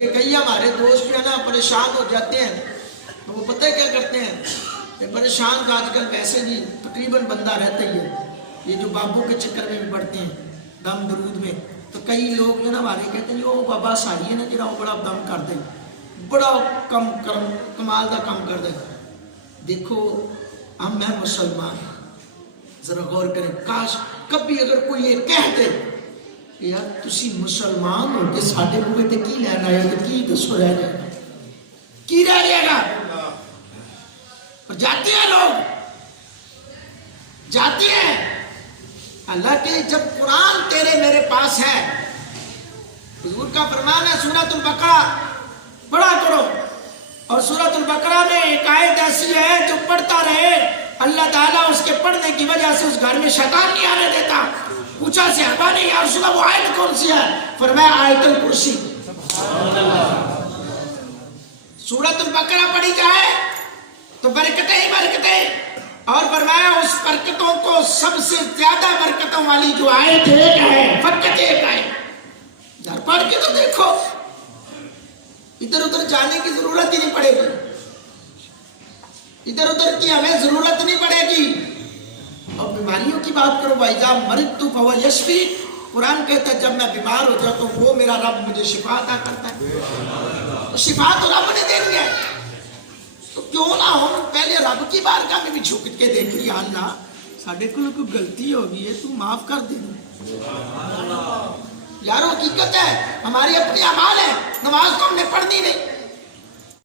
کہ کئی ہمارے دوست جو ہے نا پریشان ہو جاتے ہیں تو وہ پتہ کیا کرتے ہیں کہ پریشان کا آج کل ویسے بھی تقریباً بندہ رہتا ہی ہے، یہ جو بابوں کے چکر میں بھی پڑتے ہیں دم درود میں، تو کئی لوگ جو نا ہمارے کہتے ہیں وہ بابا ساری ہے نا جڑا وہ بڑا دم کر دیں، بڑا کمال کا کام کر دیں۔ دیکھو ہم میں مسلمان ذرا غور کریں، کاش کبھی اگر کوئی یہ کہہ دے یار تسی مسلمان ہو کے ساڈے منہ تے کی لینا ہے تے کی دسو رہ جائے گا، کی رہ جائے گا؟ اور جاتے ہیں لوگ جاتے ہیں، اللہ کے جب قرآن تیرے میرے پاس ہے، حضور کا فرمان ہے سورۃ البقرہ پڑھا کرو، اور سورۃ البقرہ میں ایک آیت ایسی ہے جو پڑھتا رہے اللہ تعالیٰ اس کے پڑھنے کی وجہ سے اس گھر میں شیطان نہیں آنے دیتا۔ پوچھا صحابہ نے یا رسول اللہ وہ آیت کون سی ہے؟ فرمایا آیت الکرسی۔ سورۃ البقرہ پڑھی جائے تو برکتیں ہی برکتیں، اور فرمایا اس برکتوں کو سب سے زیادہ برکتوں والی جو آیت ایک ہے، فقط ایک آیت، یار پڑھ کے تو دیکھو، ادھر ادھر جانے کی ضرورت ہی نہیں پڑے گی، ادھر ادھر کی ہمیں ضرورت نہیں پڑے گی۔ اور بیماریوں کی بات کرو، وَإِذَا مَرِضْتُ فَهُوَ يَشْفِينِ، قرآن کہتا ہے جب میں بیمار ہو جاتا ہوں وہ میرا رب مجھے شفا عطا کرتا ہے، تو شفا تو رب نے دینی ہے، تو کیوں نہ ہم پہلے رب کی بارگاہ میں بھی جھک کے دیکھ لیا اللہ ساڈے کو کوئی غلطی ہوگی ہے تو معاف کر دے۔ یارو حقیقت ہے ہماری اپنی اعمال ہے، نماز کو ہم نے پڑھنی نہیں،